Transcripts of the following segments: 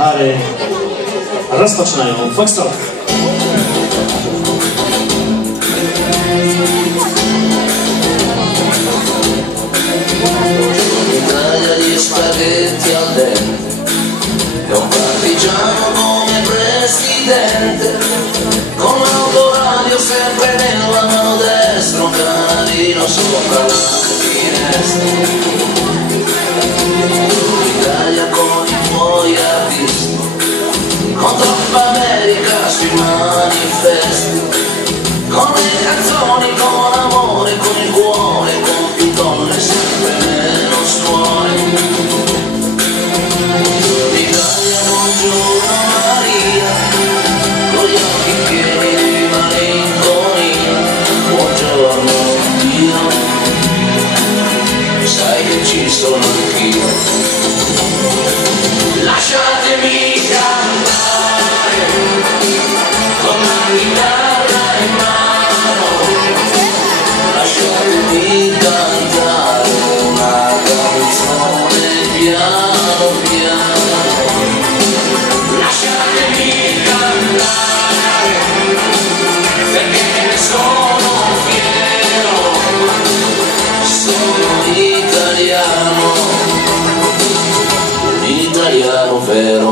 ale rozpoczynają Foxtrot. Taglia gli spaghetti al dente, è un partigiano come presidente, con l'autoradio sempre nella mano destra, un canarino sopra la finestra. L'Italia con i tuoi artisti, con troppa America sui manifesti, con le canzoni, con l'amore, con il cuore, con più donne, sempre meno suore. L'Italia buongiorno Maria, con gli occhi pieni di malinconia, buongiorno Dio, sai che ci sono anch'io. Lasciatemi cantare con la chitarra in mano, lasciatemi cantare una canzone piano piano, lasciatemi cantare perché ne sono fiero, sono italiano, un italiano vero.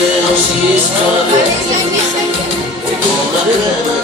Che non si spaventa e con la crema.